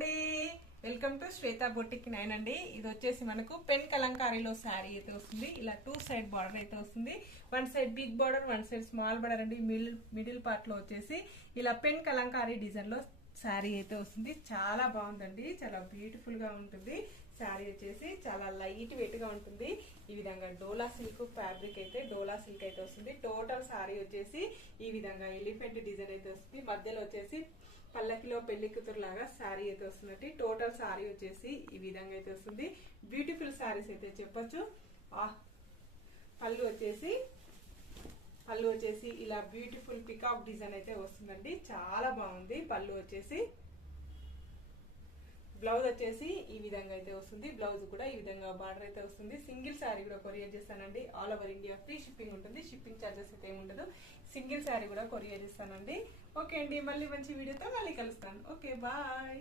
అండి, welcome to Shweta boutique 9 అండి. ఇది వచ్చేసి మనకు పెన్ కలంకారీలో శారీ అయితే వస్తుంది. ఇలా 2 సైడ్ బార్డర్ అయితే వస్తుంది. 1 side big border, 1 side small border అండి. మిడిల్ పార్ట్ లో వచ్చేసి ఇలా పెన్ కలంకారీ డిజైన్ లో శారీ అయితే వస్తుంది. చాలా బాగుందండి, చాలా బ్యూటిఫుల్ గా ఉంటుంది. శారీ వచ్చేసి చాలా లైట్ వెయిట్ గా ఉంటుంది. ఈ విధంగా డోలా సిల్క్ ఫ్యాబ్రిక్ అయితే డోలా సిల్క్ అయితే వస్తుంది. టోటల్ శారీ వచ్చేసి ఈ విధంగా ఎలిఫెంట్ డిజైన్ అయితే వస్తుంది. మధ్యలో వచ్చేసి పల్లకిలో పెళ్లి కూతురు లాగా శారీ అయితే వస్తుంది. టోటల్ శారీ వచ్చేసి ఈ విధంగా అయితే వస్తుంది. బ్యూటిఫుల్ శారీస్ అయితే చెప్పొచ్చు. పళ్ళు వచ్చేసి ఇలా బ్యూటిఫుల్ పికాక్ డిజైన్ అయితే వస్తుందండి. చాలా బాగుంది. పళ్ళు వచ్చేసి బ్లౌజ్ వచ్చేసి ఈ విధంగా అయితే వస్తుంది. బ్లౌజ్ కూడా ఈ విధంగా బార్డర్ అయితే వస్తుంది. సింగిల్ శారీ కూడా కొరియర్ చేస్తానండి. All over India free shipping ఉంటుంది. షిప్పింగ్ ఛార్జెస్ అయితే ఏమి ఉండదు. సింగిల్ శారీ కూడా కొరియర్ చేస్తానండి. ఓకే అండి, మళ్ళీ మంచి వీడియోతో మళ్ళీ కలుస్తాను. Okay, bye.